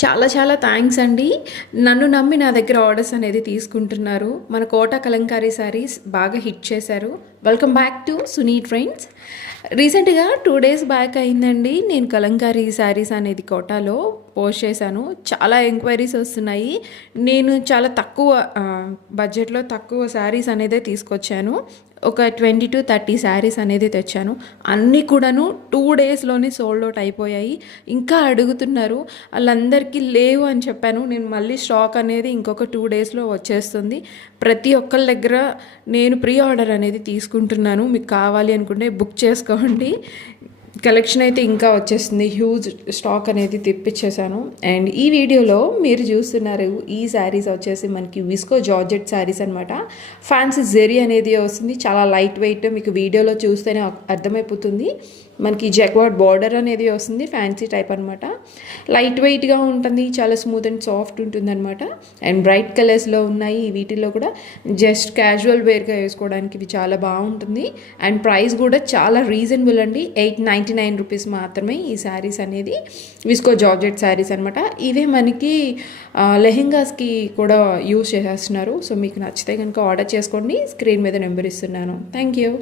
చాలా చాలా థ్యాంక్స్ అండి. నన్ను నమ్మి నా దగ్గర ఆర్డర్స్ అనేది తీసుకుంటున్నారు. మన కోట కలంకారీ శారీస్ బాగా హిట్ చేశారు. Welcome back to Suneet friends. రీసెంట్గా 2 days బ్యాక్ అయిందండి, నేను కలంకారీ శారీస్ అనేది కోటాలో పోస్ట్ చేశాను. చాలా ఎంక్వైరీస్ వస్తున్నాయి. నేను చాలా తక్కువ బడ్జెట్లో తక్కువ శారీస్ అనేదే తీసుకొచ్చాను. ఒక 20 to 30 శారీస్ అనేది తెచ్చాను. అన్నీ కూడాను 2 daysలోనే సోల్డ్ అవుట్ అయిపోయాయి. ఇంకా అడుగుతున్నారు. వాళ్ళందరికీ లేవు అని చెప్పాను. నేను మళ్ళీ స్టాక్ అనేది ఇంకొక 2 daysలో వచ్చేస్తుంది. ప్రతి ఒక్కరి దగ్గర నేను ప్రీ ఆర్డర్ అనేది తీసుకుంటున్నాను. మీకు కావాలి అనుకుంటే బుక్ చేసుకోండి. కలెక్షన్ అయితే ఇంకా వచ్చేస్తుంది. హ్యూజ్ స్టాక్ అనేది తెప్పించేశాను. అండ్ ఈ వీడియోలో మీరు చూస్తున్నారు, ఈ శారీస్ వచ్చేసి మనకి విస్కో జార్జెట్ శారీస్ అనమాట. ఫ్యాన్సీ జెరీ అనేది వస్తుంది. చాలా లైట్ వెయిట్, మీకు వీడియోలో చూస్తేనే అర్థమైపోతుంది. మనకి జెక్వార్డ్ బార్డర్ అనేది వస్తుంది. ఫ్యాన్సీ టైప్ అనమాట. లైట్ వెయిట్గా ఉంటుంది, చాలా స్మూత్ అండ్ సాఫ్ట్ ఉంటుంది అనమాట. అండ్ బ్రైట్ కలర్స్లో ఉన్నాయి. వీటిల్లో కూడా జస్ట్ క్యాజువల్ వేర్గా వేసుకోవడానికి ఇవి చాలా బాగుంటుంది. అండ్ ప్రైస్ కూడా చాలా రీజనబుల్ అండి. 899 రూపీస్ మాత్రమే ఈ శారీస్ అనేది. విస్కో జార్జెట్ శారీస్ అనమాట. ఇవే మనకి లెహెంగాస్కి కూడా యూజ్ చేసేస్తున్నారు. సో మీకు నచ్చితే కనుక ఆర్డర్ చేసుకోండి. స్క్రీన్ మీద నెంబర్ ఇస్తున్నాను. Thank you.